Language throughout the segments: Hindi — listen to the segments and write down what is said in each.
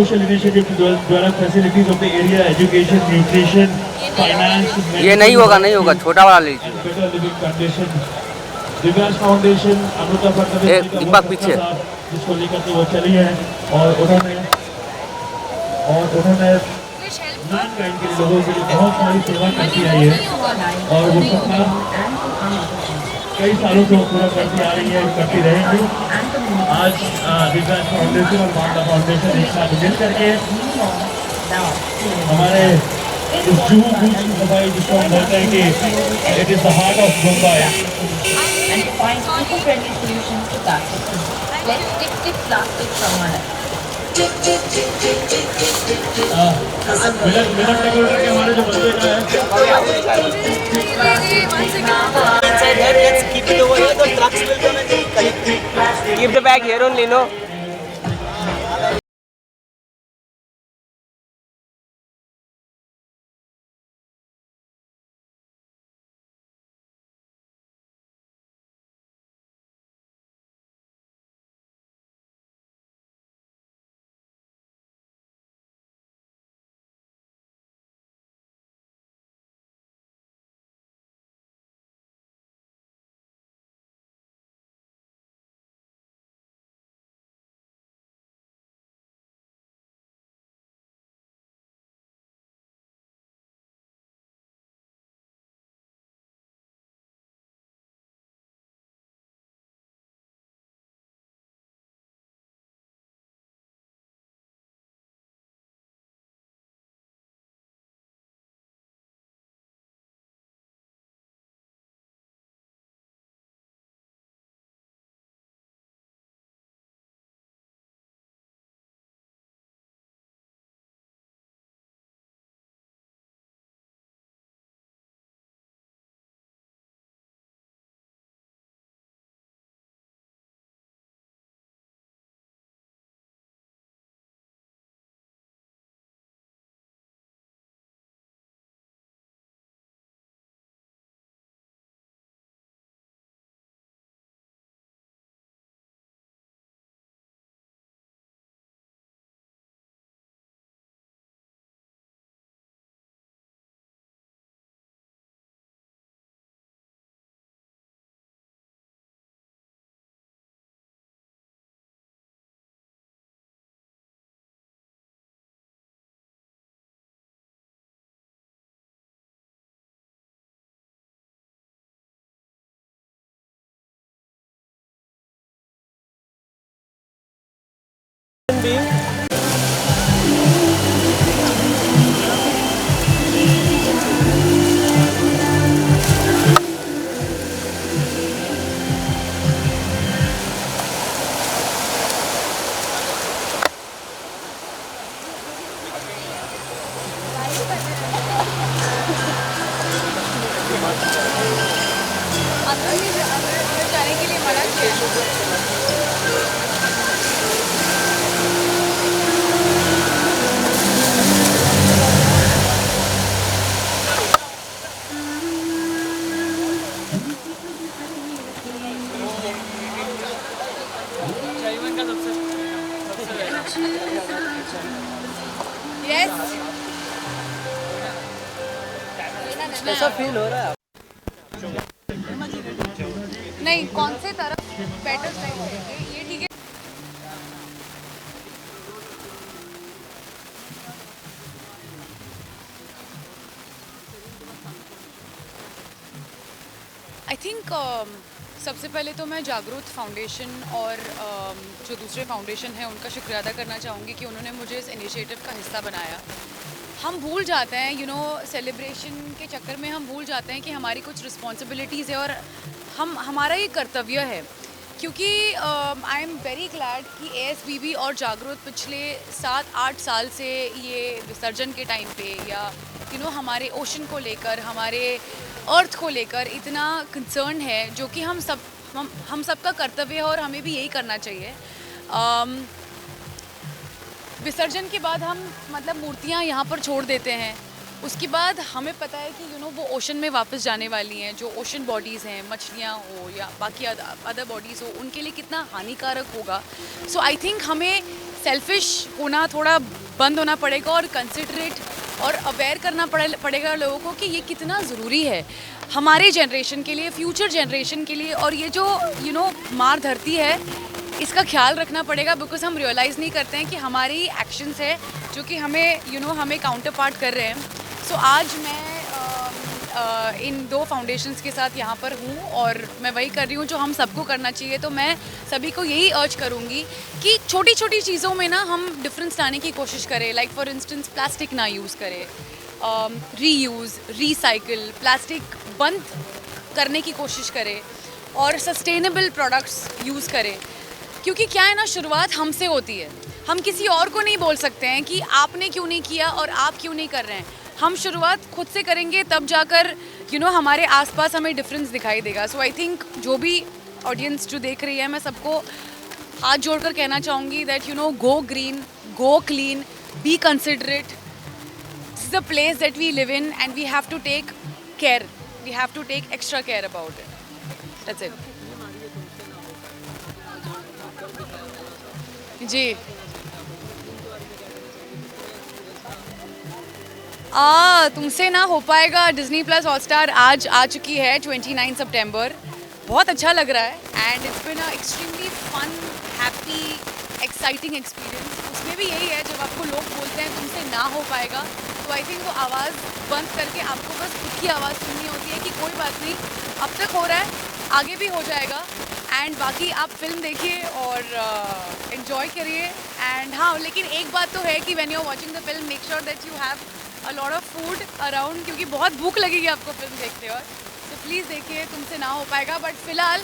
social initiative to develop facilities of the area, education, nutrition, finance, ये नहीं होगा, छोटा वाला लीजिए। and better living condition. Divyansh foundation Amruta Fadnavis ji का दीपक बहुत पीछे। अच्छा था, जिसको लेकर के वो चली है और उन्होंने मैनकाइंड के लोगों के लिए बहुत सारी सेवा करती आई है और वो सपना कई सालों से वो पूरा करती आ रही है, करती रहेंगी। आज दिव्यांश फाउंडेशन और माता फाउंडेशन एक साथ मिल करके हमारे इस जुहू बीच की सफाई, जिसको हम कहते हैं कि it is the heart of Mumbai, and to find eco-friendly solutions to plastic. Let's stick plastic from our life. Milan table के हमारे जो बच्चे का है Let's keep it over here. The trucks will come and collect it. Keep the bag here only, no? जाने के लिए मना किया। कैसा फील हो रहा है? नहीं, कौन से तरफ बेटर साइड है ये, ठीक है। आई थिंक सबसे पहले तो मैं जागरूक फाउंडेशन और जो दूसरे फाउंडेशन हैं उनका शुक्रिया अदा करना चाहूँगी कि उन्होंने मुझे इस इनिशिएटिव का हिस्सा बनाया। हम भूल जाते हैं सेलिब्रेशन के चक्कर में हम भूल जाते हैं कि हमारी कुछ रिस्पॉन्सिबिलिटीज़ है और हमारा ये कर्तव्य है, क्योंकि आई एम वेरी ग्लैड कि ASBB और जागरूक पिछले 7-8 साल से ये विसर्जन के टाइम पे या हमारे ओशन को लेकर, हमारे अर्थ को लेकर इतना कंसर्न है, जो कि हम सबका कर्तव्य है और हमें भी यही करना चाहिए। विसर्जन के बाद हम मूर्तियाँ यहाँ पर छोड़ देते हैं, उसके बाद हमें पता है कि वो ओशन में वापस जाने वाली हैं। जो ओशन बॉडीज़ हैं, मछलियाँ हो या बाकी अदर बॉडीज़ हो, उनके लिए कितना हानिकारक होगा। सो आई थिंक हमें सेल्फिश होना थोड़ा बंद होना पड़ेगा और कंसिडरेट और अवेयर करना पड़ेगा लोगों को कि ये कितना ज़रूरी है हमारे जनरेशन के लिए, फ्यूचर जनरेशन के लिए। और ये जो मार धरती है इसका ख्याल रखना पड़ेगा, बिकॉज हम रियलाइज़ नहीं करते हैं कि हमारी एक्शंस है जो कि हमें हमें काउंटर पार्ट कर रहे हैं। सो आज मैं इन 2 फाउंडेशंस के साथ यहाँ पर हूँ और मैं वही कर रही हूँ जो हम सबको करना चाहिए। तो मैं सभी को यही अर्ज करूँगी कि छोटी छोटी चीज़ों में ना हम डिफरेंस लाने की कोशिश करें। लाइक फॉर इंस्टेंस प्लास्टिक ना यूज़ करें, रीयूज़, रीसाइकिल, प्लास्टिक बंद करने की कोशिश करें और सस्टेनेबल प्रोडक्ट्स यूज़ करें। क्योंकि क्या है ना, शुरुआत हमसे होती है। हम किसी और को नहीं बोल सकते हैं कि आपने क्यों नहीं किया और आप क्यों नहीं कर रहे हैं। हम शुरुआत खुद से करेंगे, तब जाकर हमारे आसपास हमें डिफरेंस दिखाई देगा। सो आई थिंक जो भी ऑडियंस जो देख रही है, मैं सबको हाथ जोड़कर कहना चाहूँगी that go green, go clean, be considerate. This is the place that we live in and we have to take care, we have to take extra care about it. That's it. जी तुमसे ना हो पाएगा डिज्नी प्लस हॉटस्टार आज आ चुकी है 29 सितंबर। बहुत अच्छा लग रहा है and it's been a extremely fun, happy, exciting experience. उसमें भी यही है, जब आपको लोग बोलते हैं तुमसे ना हो पाएगा, तो आई थिंक वो आवाज़ बंद करके आपको बस खुद की आवाज़ सुननी होती है कि कोई बात नहीं, अब तक हो रहा है, आगे भी हो जाएगा। एंड बाकी आप फिल्म देखिए और एंजॉय करिए। एंड हाँ, लेकिन एक बात तो है कि when you are watching the film, make sure that you have a lot of food around, क्योंकि बहुत भूख लगेगी आपको फिल्म देखते वक्त। तो प्लीज़ देखिए, तुमसे ना हो पाएगा बट फ़िलहाल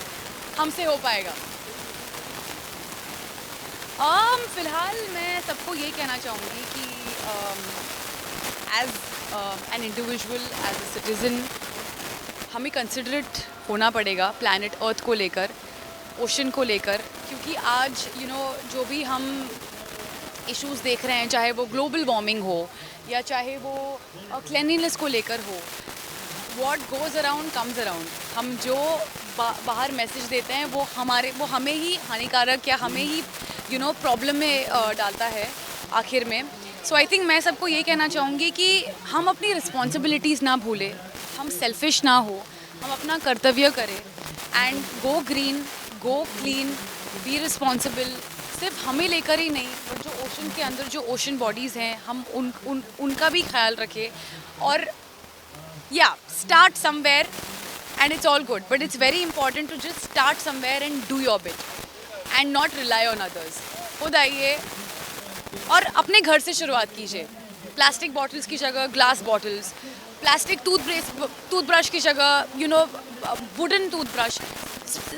हमसे हो पाएगा। फ़िलहाल मैं सबको ये कहना चाहूँगी कि as an individual, as a citizen, हमें कंसिडरेट होना पड़ेगा प्लैनेट अर्थ को लेकर, ओशन को लेकर। क्योंकि आज जो भी हम इश्यूज़ देख रहे हैं, चाहे वो ग्लोबल वार्मिंग हो या चाहे वो क्लीनलीनेस को लेकर हो, what goes around comes around. हम जो बाहर मैसेज देते हैं वो हमें ही हानिकारक या हमें ही प्रॉब्लम में डालता है आखिर में। सो आई थिंक मैं सबको ये कहना चाहूँगी कि हम अपनी रिस्पॉन्सिबिलिटीज़ ना भूलें, हम सेल्फिश ना हो, हम अपना कर्तव्य करें and go green, go clean, be responsible. सिर्फ हमें लेकर ही नहीं, पर जो ओशन के अंदर जो ओशन बॉडीज़ हैं, हम उनका भी ख्याल रखें। और या start somewhere and it's all good, but it's very important to just start somewhere and do your bit and not rely on others. खुद आइए और अपने घर से शुरुआत कीजिए। प्लास्टिक बॉटल्स की जगह ग्लास बॉटल्स, प्लास्टिक टूथब्रश की जगह wooden toothbrush,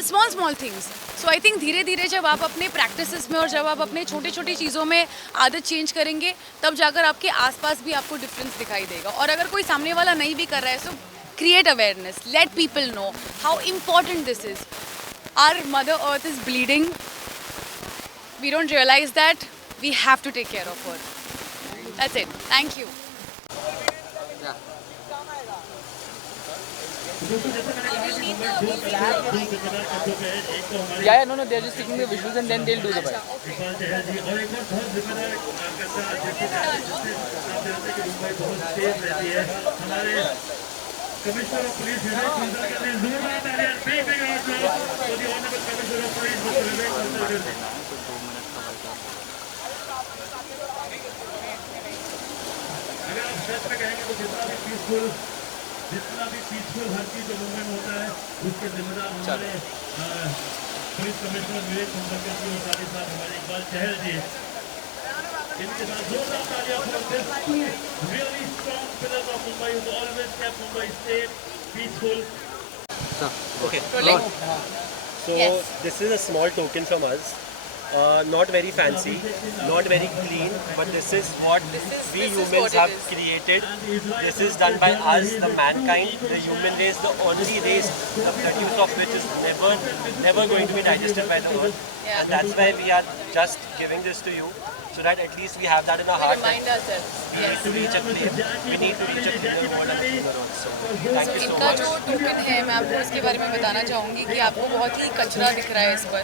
small things. So I think धीरे धीरे जब आप अपने प्रैक्टिसेस में और जब आप अपने छोटी छोटी चीज़ों में आदत चेंज करेंगे, तब जाकर आपके आसपास भी आपको डिफरेंस दिखाई देगा। और अगर कोई सामने वाला नहीं भी कर रहा है, so create awareness, let people know how important this is. Our mother earth is bleeding, we don't realise that, we have to take care of her. That's it, thank you. Yeah, no, they're just taking the visuals and then they'll do the bite. Commissioner of police Vivek Kundar के लिए जोरदार तालियां, big applause for the honorable commissioner of police Mr. Vivek Kundar. अगर आप सच में कहेंगे तो जितना भी पीसफुल हर चीज जो मूवमेंट होता है, उसके जिम्मेदार हमारे पुलिस कमिश्नर विवेक कुंदर के और साथ ही साथ हमारे इकबाल चहल जी। इनके साथ जोरदार तालियां for this two really strong pillars of Mumbai who always kept Mumbai safe, peaceful. Okay. So Yes. this is a small token from us. Not very fancy, not very clean, but this is what we humans have created. This is done by us, the mankind, the human race, the only race, the produce of which is never going to be digested by the earth. Yeah. And that's why we are just giving this to you, so that at least we have that in our heart. Remind ourselves. We need to reach a clear, we need to reach a clear world of the earth. So thank you so इनका much. जो टोकन है, मैं आपको इसके बारे में बताना चाहूँगी कि आपको बहुत ही कचरा दिख रहा है इस पर।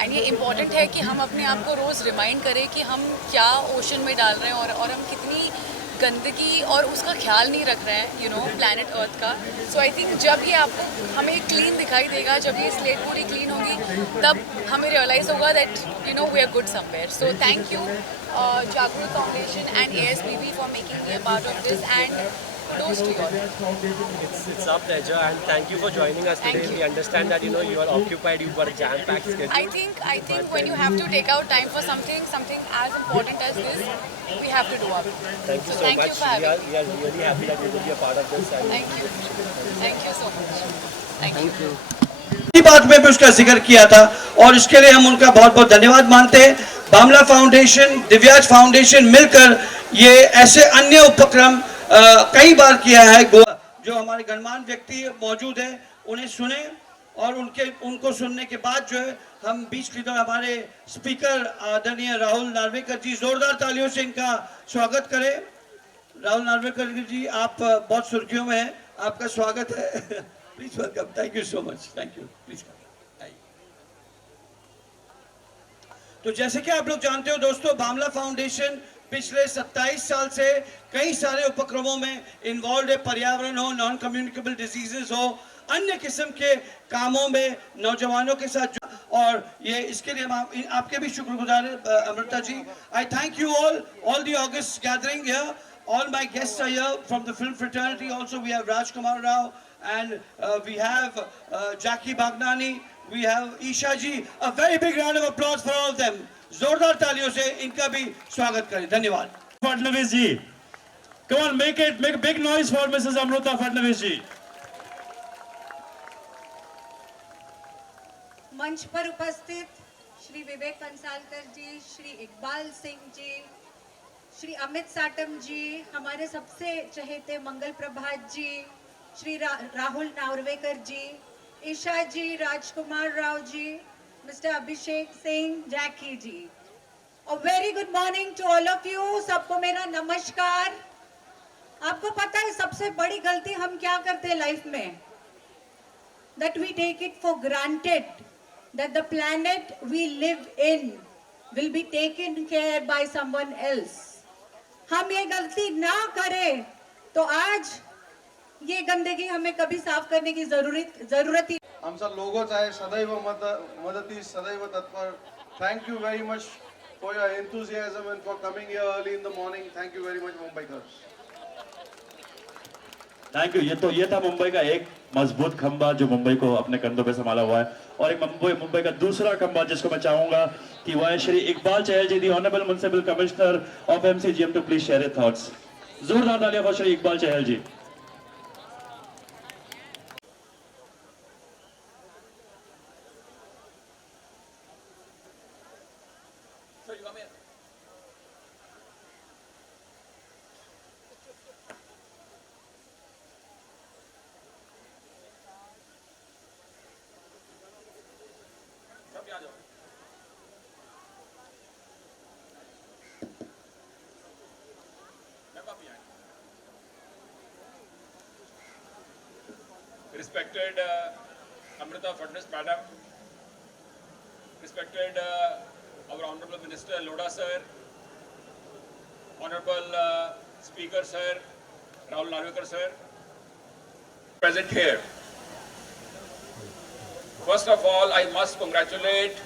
एंड ये इम्पॉर्टेंट है कि कि हम अपने आप को रोज़ रिमाइंड करें कि हम क्या ओशन में डाल रहे हैं और हम कितनी गंदगी और उसका ख्याल नहीं रख रहे हैं, यू नो, प्लैनेट अर्थ का. सो आई थिंक जब ये आपको हमें क्लीन दिखाई देगा, जब ये स्लेट पूरी क्लीन होगी, तब हमें रियलाइज़ होगा that you know we are good somewhere. So thank you Jagruk foundation and ASPB for making me a part of this and kudos to you all. It's our pleasure and thank you for joining us Thank today. you. We understand that you are occupied, you've got a jam-packed schedule. I think when you have to take out time for something as important as this, we have to do our bit. Thank you So so thank much. you for having me. We are really happy that you will be a part of this. And Thank you so much. Thank you. इसी बात में भी उसका जिक्र किया था और इसके लिए हम उनका बहुत बहुत धन्यवाद मानते हैं. बामला फाउंडेशन, दिव्याज फाउंडेशन मिलकर ये ऐसे अन्य उपक्रम कई बार किया है. जो हमारे गणमान्य व्यक्ति मौजूद हैं उन्हें सुने और उनको सुनने के बाद जो है हम बीच की तरह हमारे स्पीकर आदरणीय राहुल नार्वेकर जी, जोरदार तालियों से इनका स्वागत करें. राहुल नार्वेकर जी, आप बहुत सुर्खियों में हैं, आपका स्वागत है. Please welcome. Thank you so much. Thank you. Please. तो जैसे कि आप लोग जानते हो दोस्तों, बामला फाउंडेशन पिछले 27 साल से कई सारे उपक्रमों में इन्वॉल्व है. पर्यावरण हो, नॉन कम्युनिकेबल डिजीजेस हो, अन्य किस्म के कामों में नौजवानों के साथ और ये इसके लिए हम आपके भी शुक्रगुजार हैं Amruta ji. I thank you all the august gathering here. All my guests are here from the film fraternity. Also, we have Rajkumar Rao and we have Jackie Bhagnani. We have Isha ji. A very big round of applause for all of them. जोरदार तालियों से इनका भी स्वागत करें. धन्यवाद. फडणवीस जी, come on, make a big noise for Mrs. Amruta Fadnavis ji. मंच पर उपस्थित श्री विवेक कंसालकर जी, श्री इकबाल सिंह जी, श्री अमित साटम जी, हमारे सबसे चहेते Mangal Prabhat ji, Shri Rahul Narwekar ji, Isha ji, Rajkumar Rao ji, mister Abhishek Singh, Jackie ji. A very good morning to all of you. सबको मेरा नमस्कार. आपको पता है सबसे बड़ी गलती हम क्या करते हैं लाइफ में? That we take it for granted that the planet we live in will be taken care by someone else. हम ये गलती ना करें तो आज ये गंदगी हमें कभी साफ करने की जरूरत ही. आमचा लोगोच आहे, सदैव मदतीस, सदैव तत्पर. Thank you very much for your enthusiasm and for coming here early in the morning. Thank you very much Mumbaikars. Thank you. ये था मुंबई का एक मजबूत खंबा जो मुंबई को अपने कंधों पे संभाला हुआ है. और एक मुंबई का दूसरा खंबा जिसको मैं चाहूंगा कि वह है Shri Iqbal Chahal ji, the honourable municipal commissioner of MCGM, to please share his thoughts. जोरदार तालियां for Shri Iqbal Chahal ji. Respected Amruta Fadnavis Madam, respected our Honorable Minister Lodha Sir, Honorable Speaker Sir, Rahul Narvekar Sir, present here. First of all, I must congratulate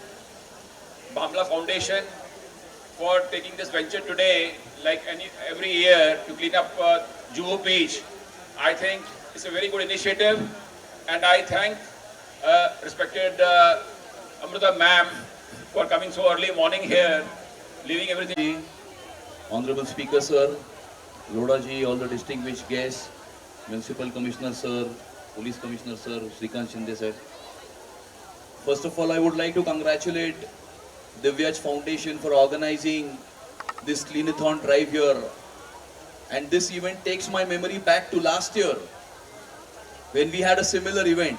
Bamla Foundation for taking this venture today, like every year, to clean up Juhu Beach. I think it's a very good initiative, and I thank respected Amruta ma'am for coming so early morning here, leaving everything. Honorable Speaker Sir, Lodha ji, all the distinguished guests, Municipal Commissioner Sir, Police Commissioner Sir, Srikant Shinde Sir. First of all, I would like to congratulate Divyaj Foundation for organizing this cleanathon drive here. And this event takes my memory back to last year when we had a similar event.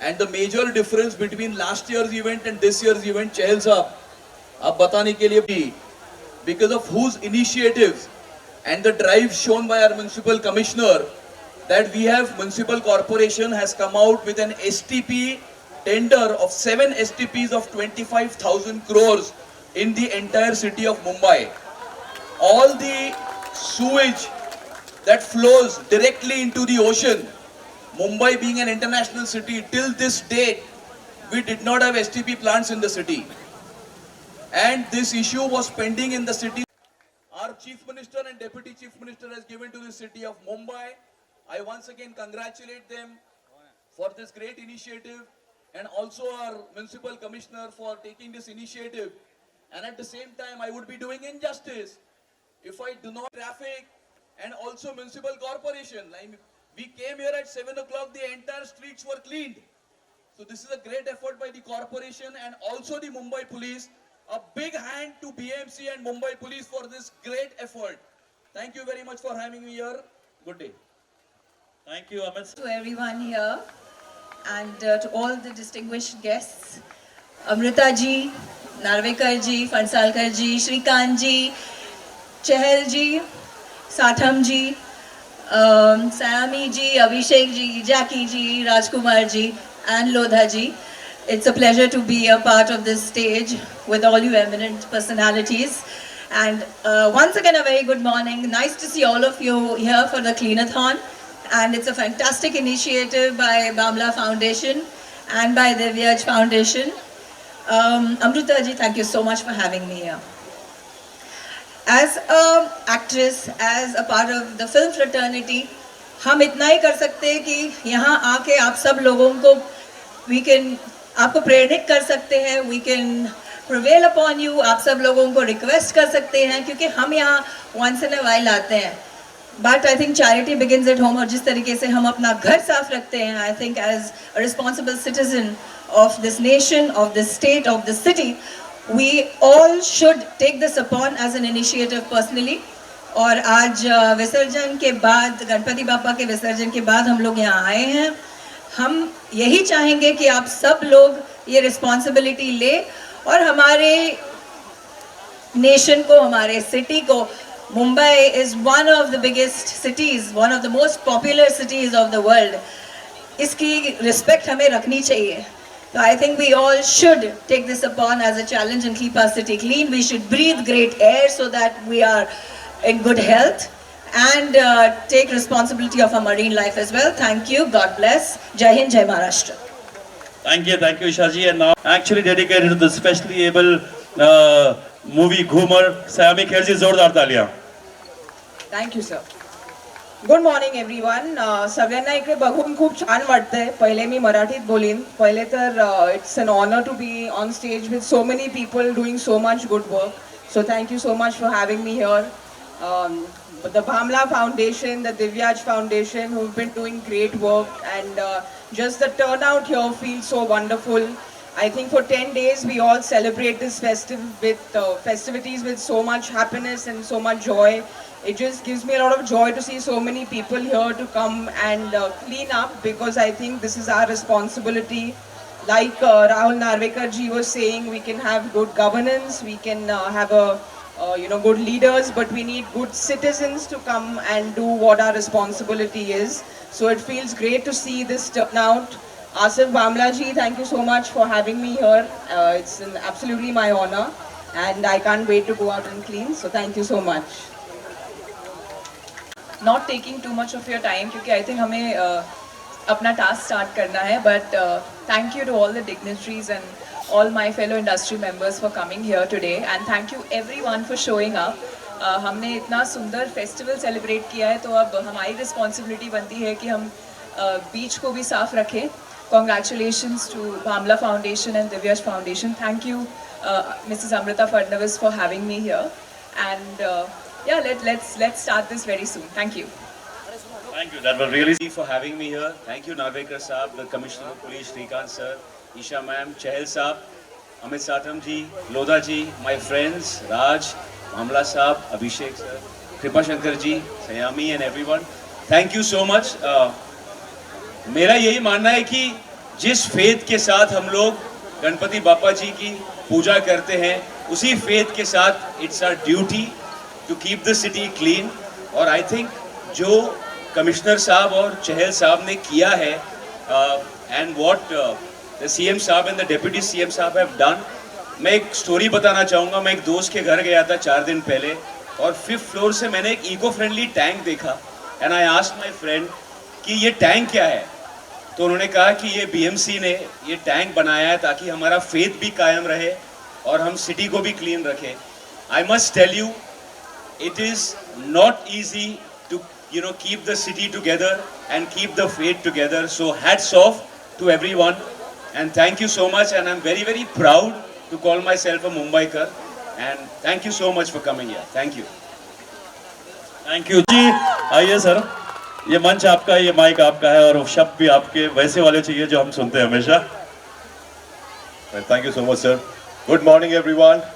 And the major difference between last year's event and this year's event, Chahal Sahab, ab batane ke liye bhi, because of whose initiatives and the drive shown by our municipal commissioner, that we have municipal corporation has come out with an STP tender of 7 STPs of 25,000 crores in the entire city of Mumbai. All the sewage that flows directly into the ocean, Mumbai being an international city, till this date, we did not have STP plants in the city. And this issue was pending in the city. Our Chief Minister and Deputy Chief Minister has given to the city of Mumbai. I once again congratulate them for this great initiative, and also our Municipal Commissioner for taking this initiative. And at the same time, I would be doing injustice if I do not traffic and also Municipal Corporation. We came here at 7 o'clock, the entire streets were cleaned. So this is a great effort by the corporation and also the Mumbai Police. A big hand to BMC and Mumbai Police for this great effort. Thank you very much for having me here. Good day. Thank you, Amit. To everyone here and to all the distinguished guests, Amrita ji, Narvekar ji, Fansalkar ji, Shrikant ji, Chahal ji, Satham ji, Sayami ji, Abhishek ji, Jackie ji, Rajkumar ji and Lodha ji. It's a pleasure to be a part of this stage with all you eminent personalities. And once again, a very good morning. Nice to see all of you here for the Cleanathon. And it's a fantastic initiative by Bamla Foundation and by Divyaj Foundation. Amrita ji, thank you so much for having me here. As an actress, as a part of the film fraternity, हम इतना ही कर सकते हैं कि यहाँ आके आप सब लोगों को आपको प्रेरित कर सकते हैं, we can prevail upon you, आप सब लोगों को रिक्वेस्ट कर सकते हैं क्योंकि हम यहाँ once in a while आते हैं. But I think charity begins at home, और जिस तरीके से हम अपना घर साफ रखते हैं, I think as a responsible citizen of this nation, of this state, of this city, we all should take this upon as an initiative personally. और आज विसर्जन के बाद, गणपति बापा के विसर्जन के बाद हम लोग यहाँ आए हैं. हम यही चाहेंगे कि आप सब लोग ये रिस्पॉन्सिबिलिटी ले और हमारे नेशन को, हमारे सिटी को, Mumbai is one of the biggest cities, one of the most popular cities of the world. इसकी रिस्पेक्ट हमें रखनी चाहिए. So I think we all should take this upon as a challenge and keep our city clean. We should breathe great air so that we are in good health and take responsibility of our marine life as well. Thank you. God bless. Jai Hind, Jai Maharashtra. Thank you, Ishaji. And now actually dedicated to the specially able movie Ghumar, Sayami Kherji, zordar taaliyan. Thank you, sir. Good morning everyone. सगळ्यांना इकडे बघून खूप छान वाटतंय. पहिले मी मराठीत बोलीन. पहिले तर it's an honour to be on stage with so many people doing so much good work. So thank you so much for having me here. The Bamla Foundation, the Divyaj Foundation, who've been doing great work, and just the turnout here feels so wonderful. I think for 10 days we all celebrate this festivities with so much happiness and so much joy. It just gives me a lot of joy to see so many people here to come and clean up, because I think this is our responsibility. Like Rahul Narvekar ji was saying, we can have good governance, we can have good leaders, but we need good citizens to come and do what our responsibility is. So it feels great to see this turnout. Asif Bamla ji, thank you so much for having me here. It's absolutely my honor, and I can't wait to go out and clean. So thank you so much. Not taking too much of your time क्योंकि I think हमें अपना टास्क स्टार्ट करना है. But thank you to all the dignitaries and all my fellow industry members for coming here today, and thank you everyone for showing up. हमने इतना सुंदर फेस्टिवल सेलिब्रेट किया है, तो अब हमारी रिस्पॉन्सिबिलिटी बनती है कि हम बीच को भी साफ रखें. Congratulations to Bamla Foundation and Divyaj Foundation. Thank you, Mrs. Amrita Fadnavis, for having me here. And let's start this very soon. Thank you. Thank you. That was really. For having me here. Thank you, Narvekar Saab, the Commissioner of Police, Shrikant sir, Isha ma'am, Chahal Saab, Amit Satam ji, Lodha ji, my friends, Raj, Bamla Saab, Abhishek sir, Kripa Shankar ji, Sayami and everyone. Thank you so much. मेरा यही मानना है कि जिस फेथ के साथ हम लोग गणपति बापा जी की पूजा करते हैं, उसी फेथ के साथ it's our duty to keep the city clean. और आई थिंक जो कमिश्नर साहब और चहल साहब ने किया है, एंड व्हाट the CM साहब and the Deputy CM साहब have done. मैं एक स्टोरी बताना चाहूँगा. मैं एक दोस्त के घर गया था 4 दिन पहले और 5th फ्लोर से मैंने एक इको फ्रेंडली टैंक देखा and I asked my friend कि ये टैंक क्या है. तो उन्होंने कहा कि ये BMC ने ये टैंक बनाया है ताकि हमारा फेथ भी कायम रहे और हम सिटी को भी क्लीन रखें. I must tell you, it is not easy to keep the city together and keep the faith together. So hats off to everyone and thank you so much, and I'm very very proud to call myself a Mumbaikar, and thank you so much for coming here. Thank you. Thank you जी. आइए सर, ये मंच आपका, ये माइक आपका है और शब्द भी आपके वैसे वाले चाहिए जो हम सुनते हैं हमेशा. Thank you so much, sir. Good morning, everyone.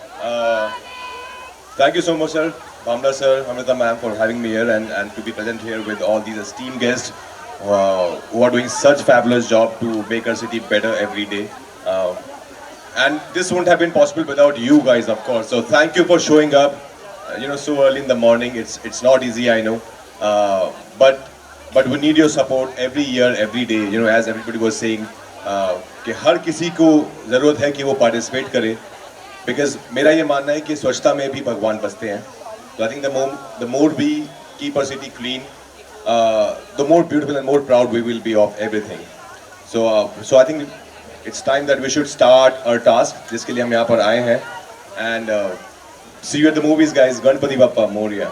Thank you so much, sir. Bhamla sir, Amrita ma'am, for having me here and to be present here with all these esteemed guests who are doing such fabulous job to make our city better every day. And this wouldn't have been possible without you guys, of course. So thank you for showing up, so early in the morning. It's not easy, I know. But we need your support every year, every day. As everybody was saying, कि हर किसी को ज़रूरत है कि वो participate करे. Because मेरा ये मानना है कि स्वच्छता में भी भगवान बसते हैं. So I think the more we keep our city clean, the more beautiful and more proud we will be of everything. So I think it's time that we should start our task, जिसके लिए हम यहाँ पर आए हैं. And see you at the movies, guys. Ganpati Bappa Morya.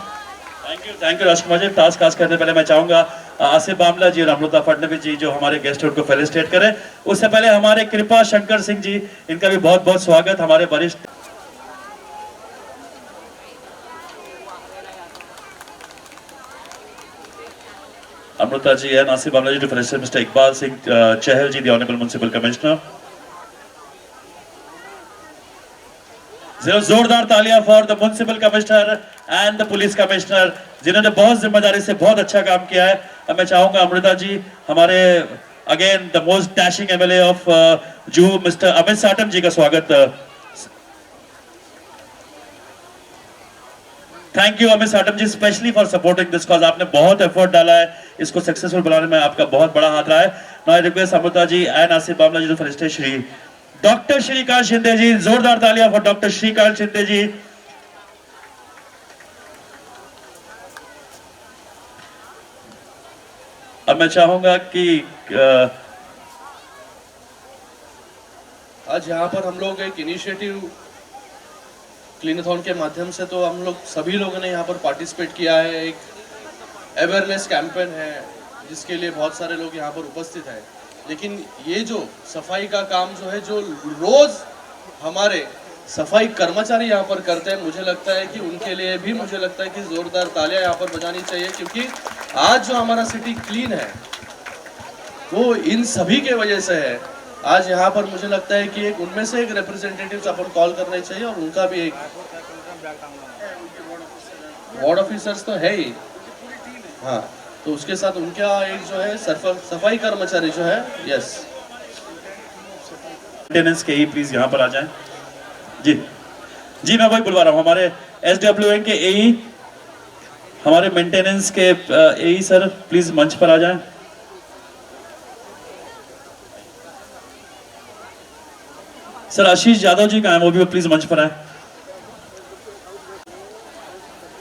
Thank you Rajkumar ji. Task कास्ट करने पहले मैं चाहूंगा आसिफ बामला जी और अमृता फडणवीस जी जो हमारे गेस्ट हैं उनको फेलिसिटेट करें. उससे पहले हमारे कृपा शंकर सिंह जी, इनका भी बहुत बहुत स्वागत. हमारे वरिष्ठ Amrita ji and Asif Bamla ji to felicitate Mr. Iqbal Singh Chahal ji, the Honorable Municipal Commissioner. जोरदार तालियां for the Municipal Commissioner and the Police Commissioner जिन्होंने बहुत जिम्मेदारी से बहुत अच्छा काम किया है. अब मैं चाहूंगा अमृता जी, हमारे again the most dashing MLA of Juhu, Mr. Amit Satam ji का स्वागत. Thank you Amit Satam ji, specially for supporting this cause. आपने बहुत एफर्ट डाला है इसको सक्सेसफुल बनाने में, आपका बहुत बड़ा हाथ रहा है. Now I request Amruta ji and Asif Bamla ji to felicitate Shri doctor Shrikant Shinde ji. जोरदार तालियां फॉर डॉक्टर श्रीकांत शिंदे जी. अब मैं चाहूंगा कि आज यहाँ पर हम लोग एक इनिशिएटिव क्लीनाथॉन के माध्यम से, तो हम लोग सभी लोगों ने यहाँ पर पार्टिसिपेट किया है. एक अवेयरनेस कैंपेन है जिसके लिए बहुत सारे लोग यहाँ पर उपस्थित हैं. लेकिन ये जो सफाई का काम जो है, जो रोज हमारे सफाई कर्मचारी यहाँ पर करते हैं, मुझे लगता है कि उनके लिए भी मुझे लगता है कि जोरदार तालियां यहाँ पर बजानी चाहिए. क्योंकि आज जो हमारा सिटी क्लीन है वो इन सभी के वजह से है. आज यहाँ पर मुझे लगता है कि एक उनमें से एक रिप्रेजेंटेटिव अपन कॉल करने चाहिए और उनका भी एक वार्ड ऑफिसर्स तो है ही, हाँ, तो उसके साथ उनका एक जो है सफाई कर्मचारी जो है. यस, मेंटेनेंस के ई प्लीज यहाँ पर आ जाएं. जी मैं वही बुलवा रहा हूँ. हमारे SWN के AE, हमारे मेंटेनेंस के AE सर प्लीज मंच पर आ जाएं. सर आशीष यादव जी का है, वो भी प्लीज मंच पर आए.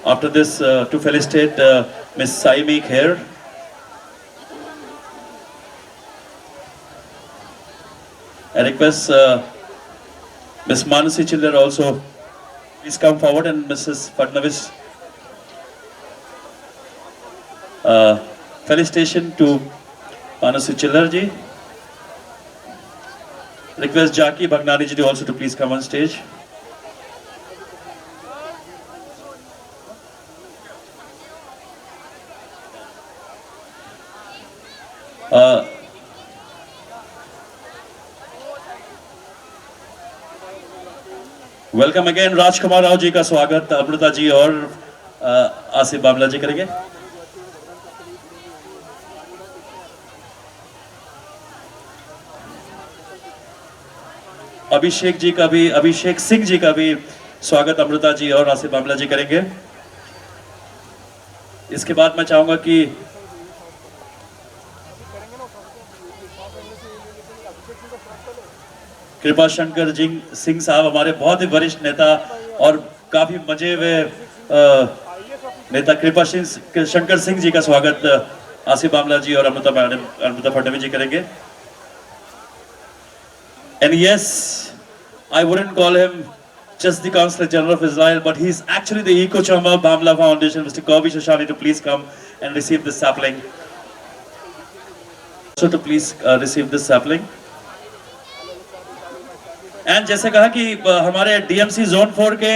After this to felicitate miss Saiyami Kher. I request Miss Manasi Chiller also please come forward, and Mrs. Fadnavis. Felicitation to Manasi Chiller ji. Request Jackie Bhagnani ji also to please come on stage. Welcome again. Rajkumar Rao ji का स्वागत अमृता जी और आसिफ बामला जी करेंगे. अभिषेक जी का भी, अभिषेक सिंह जी का भी स्वागत अमृता जी और आसिफ बामला जी करेंगे. इसके बाद मैं चाहूंगा कि कृपा शंकर सिंह साहब, हमारे बहुत ही वरिष्ठ नेता और काफी मजे हुए नेता कृपा शंकर सिंह जी का स्वागत आसिफ बामला जी और अमृता फडणवीस जी करेंगे. And yes, I wouldn't call him just the Consul General of Israel, but he's actually the eco chamber of Bamla Foundation. Mr. Kobi Shoshani, to please come and receive this sapling. So to please receive this sapling. And जैसे कहा कि हमारे DMC Zone 4 के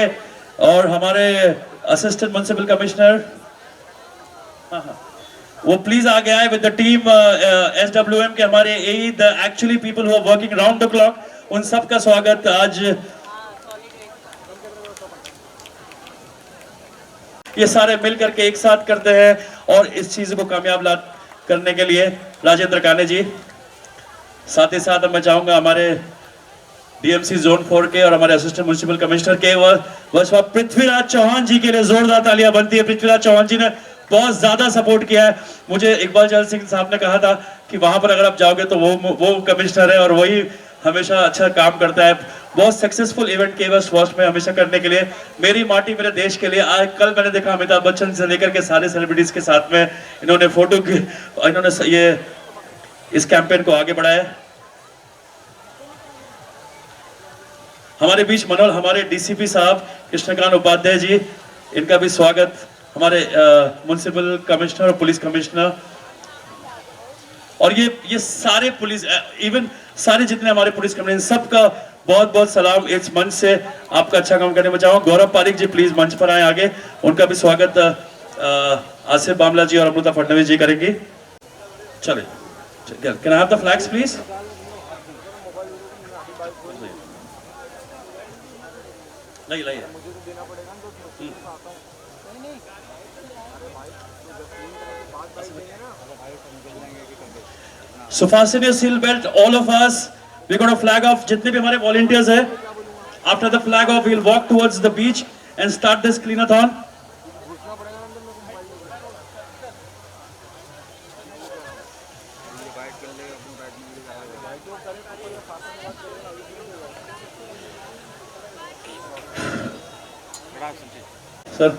और हमारे असिस्टेंट म्युनिसिपल कमिश्नर वो प्लीज आ गया है विद द टीम SWM के हमारे AE, the actually people who are working round the clock, उन सब का स्वागत आज ये सारे मिल करके एक साथ करते हैं. और इस चीज को कामयाब करने के लिए राजेंद्र काने जी, साथ ही साथ मैं चाहूंगा हमारे DMC Zone 4 के और हमारे असिस्टेंट म्युनिसिपल कमिश्नर के वह पृथ्वीराज चौहान जी के लिए जोरदार तालियां बनती है. पृथ्वीराज चौहान जी ने बहुत ज्यादा सपोर्ट किया है. मुझे इकबाल चहल सिंह साहब ने कहा था कि वहां पर अगर आप जाओगे तो वो कमिश्नर है और वही हमेशा अच्छा काम करता है. बहुत सक्सेसफुल इवेंट के वॉस्ट में हमेशा करने के लिए मेरी माटी मेरे देश के लिए. आज कल मैंने देखा अमिताभ बच्चन से लेकर के सारे सेलिब्रिटीज के साथ में इन्होंने फोटो की, इन्होंने ये इस कैंपेन को आगे बढ़ाया. हमारे बीच मनोल हमारे DCP साहब कृष्णकांत उपाध्याय जी, इनका भी स्वागत. हमारे म्युनिसिपल कमिश्नर और पुलिस कमिश्नर और ये सारे पुलिस इवन सारे जितने हमारे पुलिस कमिश्नर सबका बहुत बहुत सलाम. इस मंच से आपका अच्छा काम करने में चाहूँगा. गौरव पारिक जी प्लीज मंच पर आए आगे, उनका भी स्वागत आसिफ बामला जी और अमृता फडणवीस जी करेंगी. चलिए, can I have the flags please. नहीं नहीं So fasten your seat belt, all of us. We're going to flag off. जितने भी हमारे volunteers हैं, after the flag off, we'll walk towards the beach and start this cleanathon. Sir.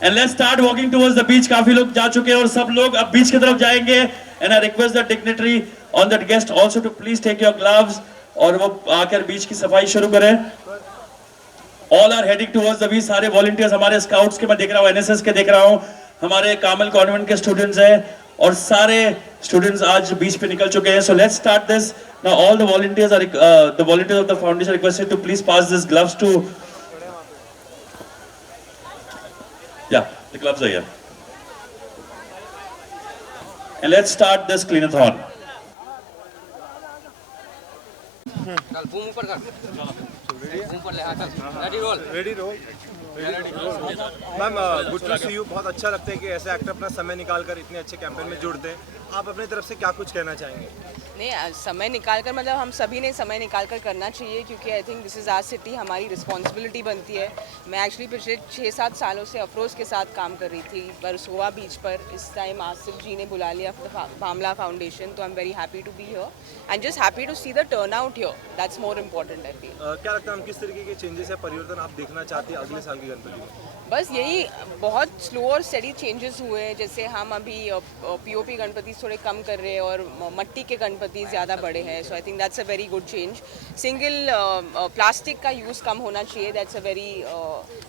And let's start walking towards the beach. काफी लोग जा चुके हैं और सब लोग अब बीच की तरफ जाएंगे. And I request the dignitary on that guest also to please take your gloves और वो आकर बीच की सफाई शुरू करें. All are heading towards the beach. सारे volunteers हमारे scouts के मैं देख रहा हूँ, NSS के देख रहा हूँ, हमारे कामल कॉन्वेंट के स्टूडेंट्स हैं और सारे स्टूडेंट्स आज बीच पे निकल चुके हैं. So let's start this. Now all the volunteers are the volunteers of the foundation requested to please pass these gloves to. Yeah, the gloves are here. And let's start this cleanathon. Ready roll. Ma'am good to see you. बहुत अच्छा लगता है कि ऐसे एक्टर अपना समय निकाल कर इतने अच्छे कैंपेन में जुड़ते हैं. आप अपनी तरफ से क्या कुछ कहना चाहेंगे? नहीं, समय निकाल कर मतलब हम सभी ने समय निकाल कर करना चाहिए क्योंकि I think this is our city, हमारी रिस्पॉन्सिबिलिटी बनती है. मैं एक्चुअली पिछले 6-7 सालों से अफरोज़ के साथ काम कर रही थी वर्सोवा बीच पर. इस टाइम आसिफ जी ने बुला लिया बामला फाउंडेशन, तो I am very happy to be here and just happy to see the turn out here. That's more important I feel. क्या लगता है हम किस तरीके के चेंजेस या परिवर्तन आप देखना चाहते हैं अगले साल की गणपति में? बस यही बहुत स्लो और स्टडी चेंजेस हुए हैं. जैसे हम अभी POP गणपति थोड़े कम कर रहे हैं और मट्टी के गणपति ज़्यादा बड़े हैं. So I think that's a very good change. Single plastic का यूज़ कम होना चाहिए. That's a very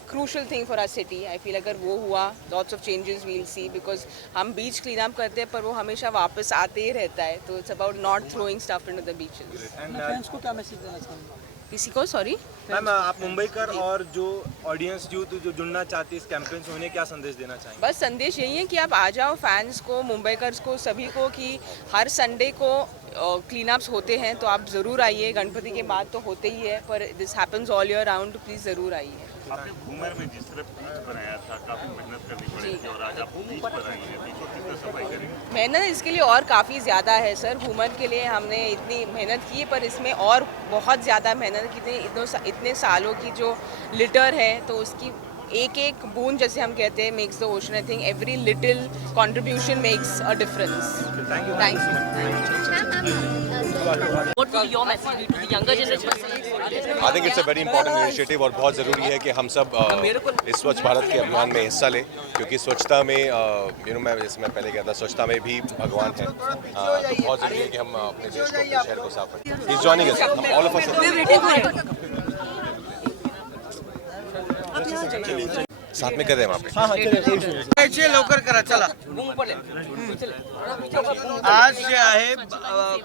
crucial thing for our city. I feel अगर वो हुआ lots of changes will see, because हम बीच क्लीन अप करते हैं पर वो हमेशा वापस आते ही रहता है. तो it's about not throwing stuff into the beaches. को क्या मैसेज देना चाहेंगे? किसी को सॉरी मैम, आप मुंबईकर और जो ऑडियंस यूथ जो जुड़ना चाहती है इस कैंपेन से, उन्हें क्या संदेश देना चाहेंगे? बस संदेश यही है कि आप आ जाओ, फैंस को, मुंबईकर्स को, सभी को, कि हर संडे को क्लीन अप्स होते हैं तो आप ज़रूर आइए. गणपति के बाद तो होते ही है पर this happens all year round. Please ज़रूर आइए. आपने घूमर में जिस तरह बीच बनाया था काफ़ी मेहनत करनी पड़ी थी और आज आप बीच पर आई हैं. बीच को कितना सफाई करेंगे? मेहनत इसके लिए और काफ़ी ज़्यादा है सर. घूमर के लिए हमने इतनी मेहनत की पर इसमें और बहुत ज़्यादा मेहनत की. इतने सालों की जो लिटर है तो उसकी एक एक बूंद जैसे हम कहते हैं makes the ocean. I think every little contribution makes a difference. Thank you. What would your message be to the younger generation? I think it's a very important initiative और बहुत ज़रूरी है कि हम सब इस स्वच्छ भारत के अभियान में हिस्सा लें, क्योंकि स्वच्छता में मैं जैसे मैं पहले कहता स्वच्छता में भी भगवान है. तो बहुत ज़रूरी है कि हम अपने देश को, अपने शहर को साफ रखें. He's joining us. हम all of us साथ में कर रहे हैं वहाँ पे. लवकर करा चला. आज जे आहे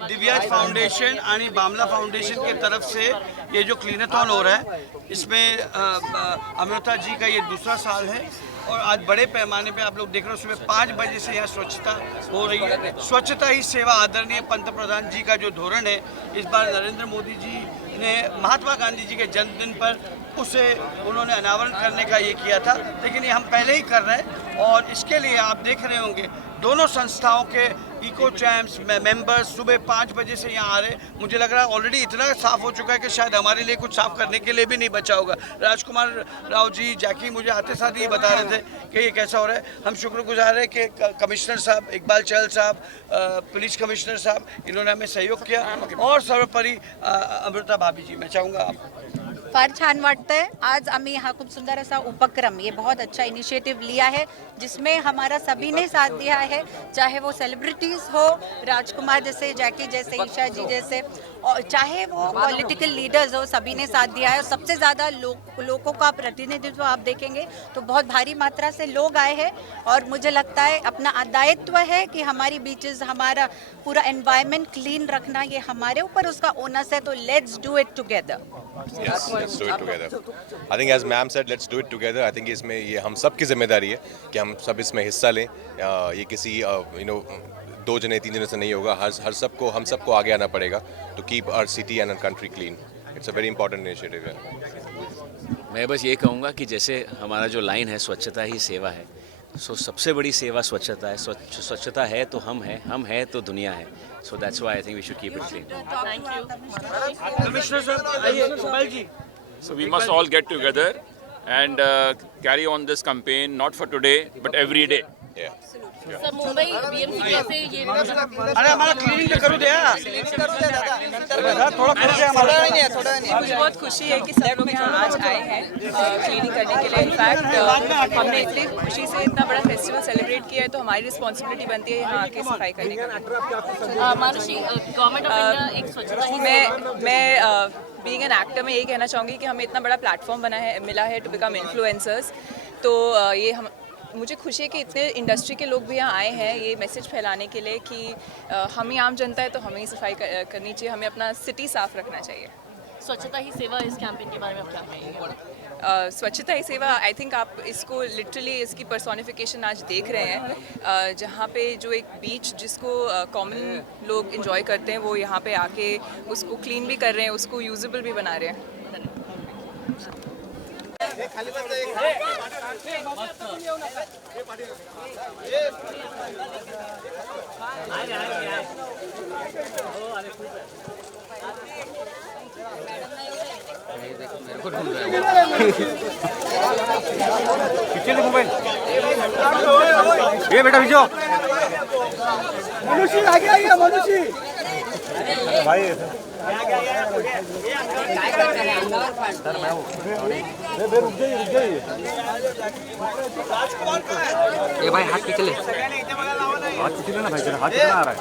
दिव्याज फाउंडेशन आणि बामला फाउंडेशन की तरफ से ये जो क्लीनथॉन हो रहा है, इसमें अमृता जी का ये दूसरा साल है और आज बड़े पैमाने पे आप लोग देख रहे हो सुबह 5 बजे से यहाँ स्वच्छता हो रही है. स्वच्छता ही सेवा आदरणीय पंतप्रधान जी का जो धोरण है, इस बार नरेंद्र मोदी जी ने महात्मा गांधी जी के जन्मदिन पर उसे उन्होंने अनावरण करने का ये किया था, लेकिन ये हम पहले ही कर रहे हैं. और इसके लिए आप देख रहे होंगे दोनों संस्थाओं के इको चैम्प्स मेंबर्स सुबह 5 बजे से यहाँ आ रहे हैं. मुझे लग रहा है ऑलरेडी इतना साफ हो चुका है कि शायद हमारे लिए कुछ साफ करने के लिए भी नहीं बचा होगा. राजकुमार राव जी, जैकी मुझे आते साथ ये बता रहे थे कि ये कैसा हो रहा है. हम शुक्रगुजार है कि कमिश्नर साहब इकबाल चहल साहब, पुलिस कमिश्नर साहब, इन्होंने हमें सहयोग किया और सर्वोपरि अमृता भाभी जी. मैं चाहूँगा आप. फार छान वाटतंय. आज आम्ही हा खूप सुंदर असा उपक्रम, ये बहुत अच्छा इनिशिएटिव लिया है जिसमें हमारा सभी ने साथ दिया है, चाहे वो सेलिब्रिटीज हो, राजकुमार जैसे, जैकी जैसे, ईशा जी जैसे, और चाहे वो पॉलिटिकल लीडर्स हो, सभी ने साथ दिया है. और सबसे ज़्यादा लोगों का प्रतिनिधित्व आप देखेंगे तो बहुत भारी मात्रा से लोग आए हैं. और मुझे लगता है अपना दायित्व है कि हमारी बीचेस, हमारा पूरा एनवायरनमेंट क्लीन रखना, ये हमारे ऊपर उसका ओनस है. तो let's do it together. Yes, let's do it together. I think as ma'am said, let's do it together. I think इसमें ये हम सब की जिम्मेदारी है कि हम सब इसमें हिस्सा लें. ये किसी 2 जने 3 जने से नहीं होगा. हम सबको आगे आना पड़ेगा to keep our city and our country clean. It's a very important initiative. मैं बस ये कहूँगा कि जैसे हमारा जो लाइन है स्वच्छता ही सेवा है, सो सबसे बड़ी सेवा स्वच्छता है. स्वच्छता है तो हम हैं तो दुनिया है. So that's why I think we should keep it clean. Thank you. Commissioner sir, आइए सुबल जी. So we must all get together and carry on this campaign, not for today, but every day. Yeah. Sir Mumbai BMC कैसे ये अरे हमारा क्लीनिंग तो करो दे यार. थोड़ा कर दे हमारा. मुझे बहुत खुशी है कि सब लोग यहाँ आज आए हैं क्लीनिंग करने के लिए. इनफैक्ट हमने इतनी खुशी से इतना बड़ा फेस्टिवल सेलिब्रेट किया है, तो हमारी रिस्पॉन्सिबिलिटी बनती है यहाँ आके सफाई करने का. मानुषी, गवर्नमेंट ऑफ इंडिया एक स्वच्छता ही मैं बीइंग एन एक्टर में यही कहना चाहूँगी कि हमें इतना बड़ा प्लेटफॉर्म मिला है टू बिकम इन्फ्लुएंसर्स. तो ये मुझे खुशी है कि इतने इंडस्ट्री के लोग भी यहाँ आए हैं ये मैसेज फैलाने के लिए कि हम ही आम जनता है तो हमें ही सफाई करनी चाहिए, हमें अपना सिटी साफ रखना चाहिए. स्वच्छता ही सेवा, इस कैंपेन के बारे में आप क्या कहेंगे? स्वच्छता ही सेवा, आई थिंक आप इसको लिटरली इसकी पर्सोनिफिकेशन आज देख रहे हैं, जहाँ पे जो एक बीच जिसको कॉमन लोग एंजॉय करते हैं वो यहाँ पे आके उसको क्लीन भी कर रहे हैं, उसको यूजेबल भी बना रहे हैं. मोबाइल ये बेटा भिजो. मनुष्य आगे आइए. मनुष्य भाई सर मैं रुक जाइए. ये भाई हाथ खींच ले ना भाई, तेरा हाथ कितना आ रहा है.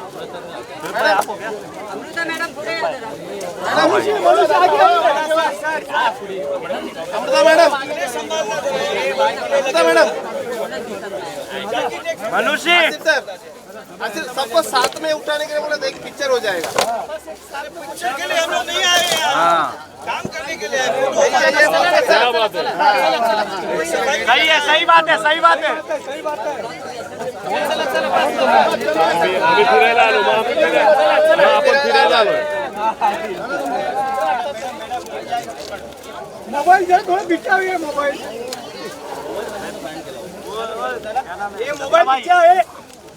आप हो क्या मनुष्य सबको साथ में उठाने के लिए बोला, देख पिक्चर हो जाएगा. पिक्चर के लिए हम लोग नहीं आए हैं. हाँ, काम करने के लिए. सही बात है. आम्ही फिरायला आलो. आपण फिरायला आलो. मोबाईल जरा थोड़ा बिछाइए. मोबाईल ये मोबाईल बच्चा है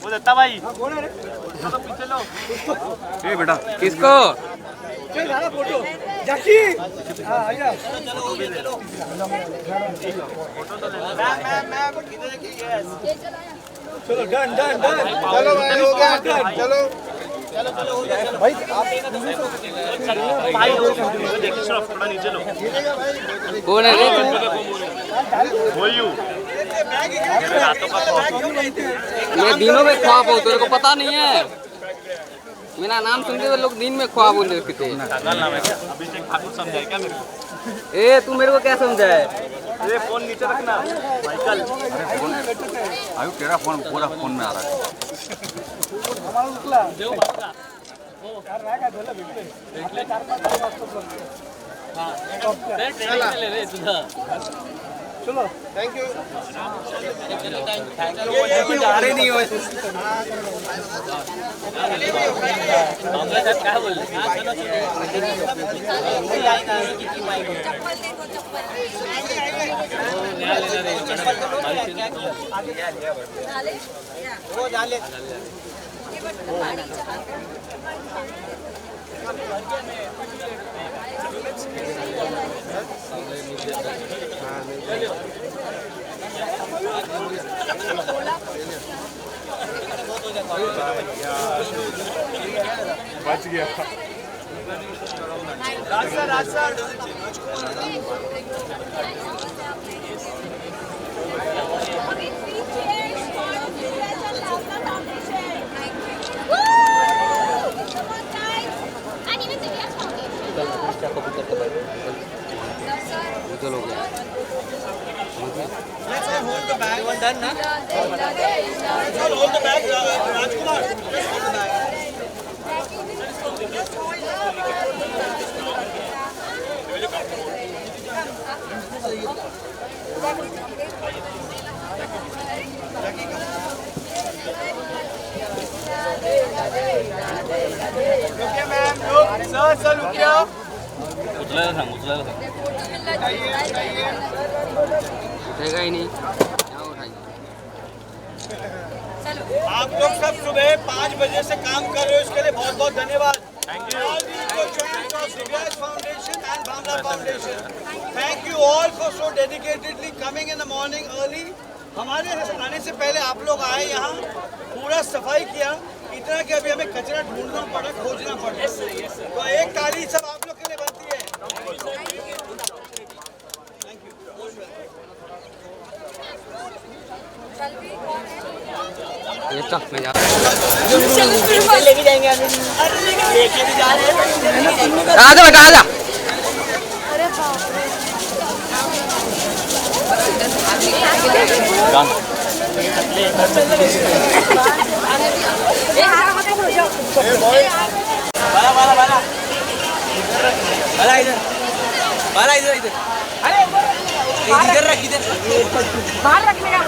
वो दत्ता भाई. कौन है रे? बेटा किसको फोटो चलो डन डन डन, चलो भाई हो गया डन, चलो भाई आप थोड़ा नीचे लो। कौन है मैं दिनों में ख्वाब हूँ, तेरे को पता नहीं है। मेरा नाम सुनते हुए लोग दिन में ख्वाब बोल रहे थे। अभिषेक ठाकुर समझाए क्या मेरे को? ए तू मेरे को क्या समझा है? अरे फोन नीचे रखना माइकल। अरे फोन आयु तेरा फोन पूरा फोन में आ रहा है। चलो थैंक यू। जा रहे नहीं हो क्या बोल बच गया। चलो Let's all hold the bag. Everyone done, na? Let's all hold the bag. Rajkumar, hold the bag. रुकिए मैम, रुक सर रुकिए। उचलायला सांग उठेगा ही नहीं। आप लोग सब सुबह 5 बजे से काम कर रहे हो, इसके लिए बहुत बहुत धन्यवाद। Thank you. All the equipment of Divyaj Foundation and Bhamla Foundation. Thank you all for so dedicatedly coming in the morning early. हमारे आने से पहले आप लोग आए यहाँ, पूरा सफाई किया, इतना कि अभी हमें कचरा ढूंढना पड़ा, खोजना पड़ा। तो एक ताली सब आप लोग के लिए बनती है। ये तो मैं जा लेके जाएंगे लेके भी जा रहे हैं। आजा बेटा आजा। बाला इधर इधर अरे इधर रख इधर बाहर रखने का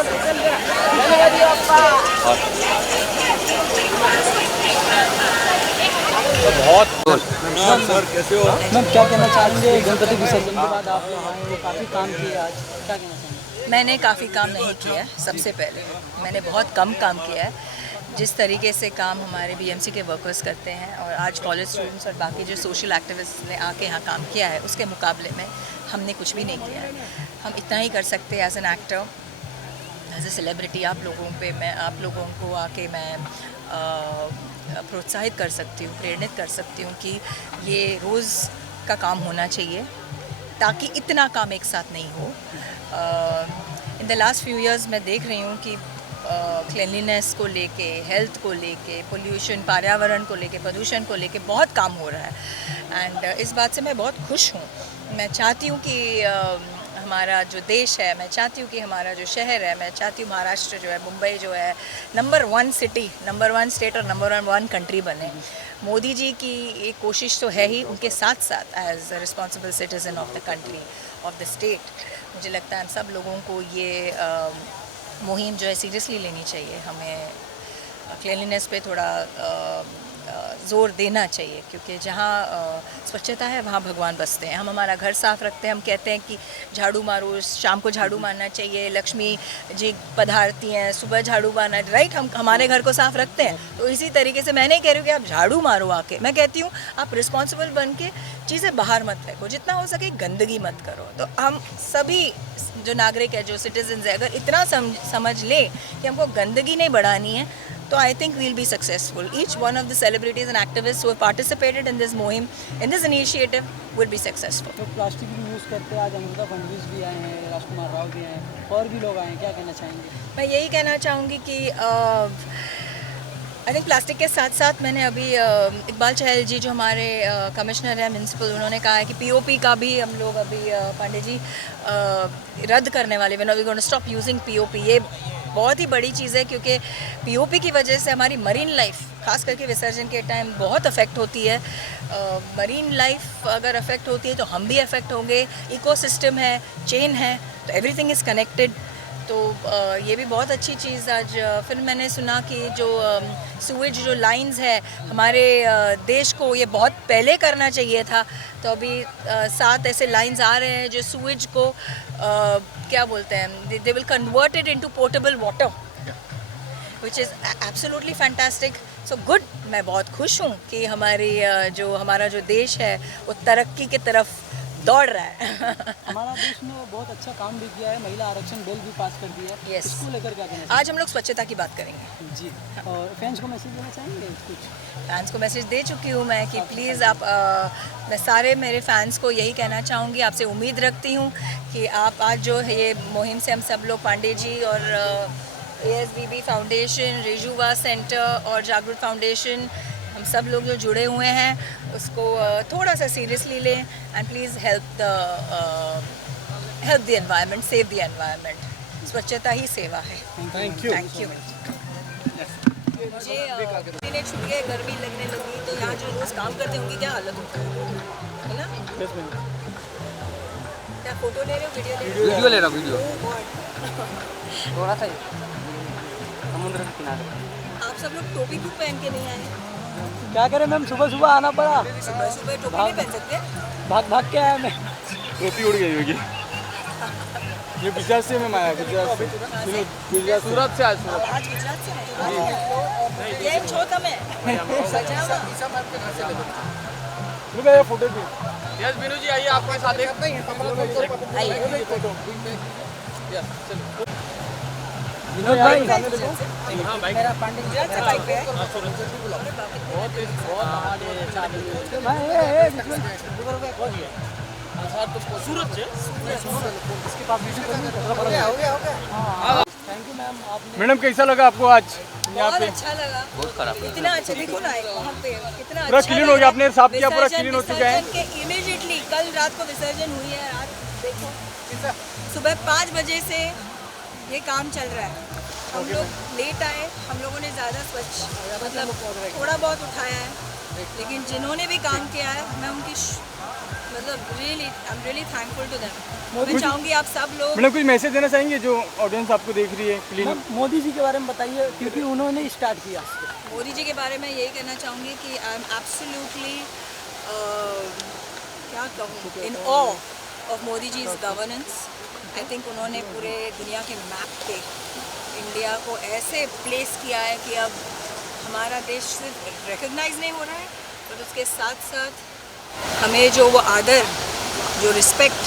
बहुत सर कैसे हो? मैम क्या कहना चाहेंगे गणपति विसर्जन के बाद आप यहाँ आए हो, काफ़ी काम किए आज, क्या कहना चाहेंगे? मैंने काफ़ी काम नहीं किया है। सबसे पहले मैंने बहुत कम काम किया है। जिस तरीके से काम हमारे बीएमसी के वर्कर्स करते हैं और आज कॉलेज स्टूडेंट्स और बाकी जो सोशल एक्टिविस्ट ने आके यहाँ काम किया है, उसके मुकाबले में हमने कुछ भी नहीं किया है। हम इतना ही कर सकते हैं as an actor, as a celebrity. आप लोगों को आके मैं प्रोत्साहित कर सकती हूँ, प्रेरित कर सकती हूँ कि ये रोज़ का काम होना चाहिए, ताकि इतना काम एक साथ नहीं हो। In the last few years मैं देख रही हूँ कि क्लीनलीनेस को लेके, हेल्थ को लेके, पोल्यूशन, पर्यावरण को लेके, प्रदूषण को लेके बहुत काम हो रहा है। एंड इस बात से मैं बहुत खुश हूँ। मैं चाहती हूँ कि हमारा जो देश है, मैं चाहती हूँ कि हमारा जो शहर है, मैं चाहती हूँ महाराष्ट्र जो है, मुंबई जो है, नंबर 1 सिटी, नंबर 1 स्टेट और नंबर 1 कंट्री बने। मोदी जी की एक कोशिश तो है ही, उनके साथ साथ as a responsible citizen of the country, of the state, मुझे लगता है हम सब लोगों को ये मुहिम जो है सीरियसली लेनी चाहिए। हमें क्लीनलीनेस पे थोड़ा ज़ोर देना चाहिए, क्योंकि जहाँ स्वच्छता है वहाँ भगवान बसते हैं। हम हमारा घर साफ़ रखते हैं, हम कहते हैं कि झाड़ू मारो, शाम को झाड़ू मारना चाहिए, लक्ष्मी जी पधारती हैं, सुबह झाड़ू मारना, राइट। हम हमारे घर को साफ़ रखते हैं, तो इसी तरीके से मैं नहीं कह रही हूँ कि आप झाड़ू मारो आके, मैं कहती हूँ आप रिस्पॉन्सिबल बन के चीज़ें बाहर मत फेंको, जितना हो सके गंदगी मत करो। तो हम सभी जो नागरिक है, जो सिटीजन्स है, अगर इतना समझ ले कि हमको गंदगी नहीं बढ़ानी है, तो I think we'll be successful. Each one of the celebrities and activists who have participated in this मुहिम, in this initiative, will be successful. तो प्लास्टिक भी यूज़ करते हैं, आज अमृता फडणवीस भी आए हैं, राजकुमार राव भी आए हैं, और भी लोग आए हैं, क्या कहना चाहेंगे? मैं यही कहना चाहूँगी कि आई थिंक प्लास्टिक के साथ साथ मैंने अभी इकबाल चहल जी जो हमारे कमिश्नर हैं म्यूनसिपल, उन्होंने कहा है कि POP का भी हम लोग अभी पांडे जी रद्द करने वाले, we going to stop using POP। ये बहुत ही बड़ी चीज़ है, क्योंकि POP की वजह से हमारी मरीन लाइफ, खास करके विसर्जन के टाइम, बहुत अफेक्ट होती है। मरीन लाइफ अगर अफेक्ट होती है तो हम भी अफेक्ट होंगे। इकोसिस्टम है, चेन है, तो एवरीथिंग इज़ कनेक्टेड। तो ये भी बहुत अच्छी चीज़ आज फिर मैंने सुना कि जो सूएज जो लाइंस है हमारे देश को, ये बहुत पहले करना चाहिए था। तो अभी 7 ऐसे लाइंस आ रहे हैं जो सूएज को क्या बोलते हैं, they will convert it into portable water, which is absolutely fantastic. So good, मैं बहुत खुश हूँ कि हमारा जो देश है वो तरक्की की तरफ दौड़ रहा है। हमारा देश में बहुत अच्छा काम भी किया है, महिला आरक्षण बिल भी पास कर दिया है। Yes. इसको लेकर क्या कहना आज हम लोग स्वच्छता की बात करेंगे जी। और फैंस को मैसेज देना चाहेंगे कुछ? फैंस को मैसेज दे चुकी हूँ मैं कि प्लीज़ आप मैं सारे मेरे फैंस को यही कहना चाहूँगी, आपसे उम्मीद रखती हूँ कि आप आज जो है ये मुहिम से हम सब लोग, पांडे जी और ASBB फाउंडेशन, रेजुवा सेंटर और जागरूक फाउंडेशन, हम सब लोग जो जुड़े हुए हैं उसको थोड़ा सा सीरियसली लें and please help the environment, save the environment. स्वच्छता ही सेवा है। Thank you. Thank you. मुझे इतनी छुट्टियाँ, गर्मी लगने लगी, तो यहाँ जो रोज़ काम करते होंगे क्या हालत होता है ना? क्या फोटो ले रहे हो, वीडियो ले रहे हो? वीडियो ले रहा हूँ, वीडियो। थोड़ा सा समुद्र के किनारे। आप सब लोग टोपी क्यों पहन के नहीं आए? क्या करें मैम, सुबह सुबह आना पड़ा। सुबह सुबह टोपी नहीं पहन सकते? भाग के आया मैं। टोपी उड़ गई होगी। ये गुजरात से मैं आया, गुजरात से। सूरत से आज आज गुजरात से है। ये छोटा मैं रुका ये फोटो भी। यस बीनू जी आइए, आपके साथ एक विनोद भाई, मेरा पांडे गुजरात से बाइक पे है। सूरत से इसके पास हो गया। Thank you ma'am. मैडम कैसा लगा आपको आज यहाँ बहुत पे? अच्छा लगा, बहुत खराब। इतना अच्छा, देखो ना वहाँ पे कितना पूरा अच्छा क्लीन हो गया, आपने साफ किया, पूरा विसर्जन क्लीन हो चुका है। के इमीडिएटली कल रात को विसर्जन हुई है। रात देखो सुबह 5 बजे से ये काम चल रहा है। हम लोग लेट आए, हम लोगों ने ज़्यादा स्वच्छ मतलब थोड़ा बहुत उठाया है, लेकिन जिन्होंने भी काम किया है मैं उनकी मतलब really I am really thankful to them. मैं चाहूँगी आप सब लोग मैडम कुछ मैसेज देना चाहेंगे जो ऑडियंस आपको देख रही है क्लीन? मैम, मोदी जी के बारे में बताइए, क्योंकि उन्होंने स्टार्ट किया। मोदी जी के बारे में यही कहना चाहूँगी कि आई एम एब्सोल्युटली क्या कहूँ, in awe of Modi ji is governance. I think उन्होंने पूरे दुनिया के मैप पे इंडिया को ऐसे प्लेस किया है कि अब हमारा देश सिर्फ रिकग्नाइज नहीं हो रहा है, पर उसके साथ साथ हमें जो वो आदर, जो रिस्पेक्ट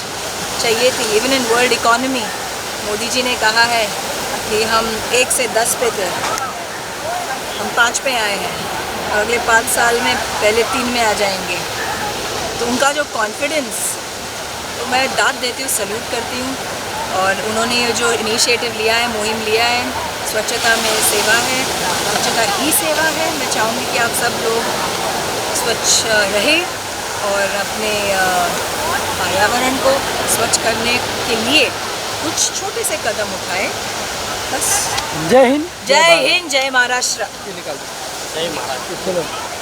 चाहिए थी even in world economy, Modi ji ने कहा है कि हम 1 से 10 पे थे, हम 5 पे आए हैं और अगले 5 साल में पहले 3 में आ जाएंगे। तो उनका जो कॉन्फिडेंस, तो मैं दाद देती हूँ, सल्यूट करती हूँ। और उन्होंने ये जो इनिशिएटिव लिया है, मुहिम लिया है, स्वच्छता में सेवा है, स्वच्छता ही सेवा है। मैं चाहूँगी कि आप सब लोग स्वच्छ रहें और अपने पर्यावरण को स्वच्छ करने के लिए कुछ छोटे से कदम उठाएं। बस। जय हिंद, जय हिंद, जय महाराष्ट्र। जय महाराष्ट्र।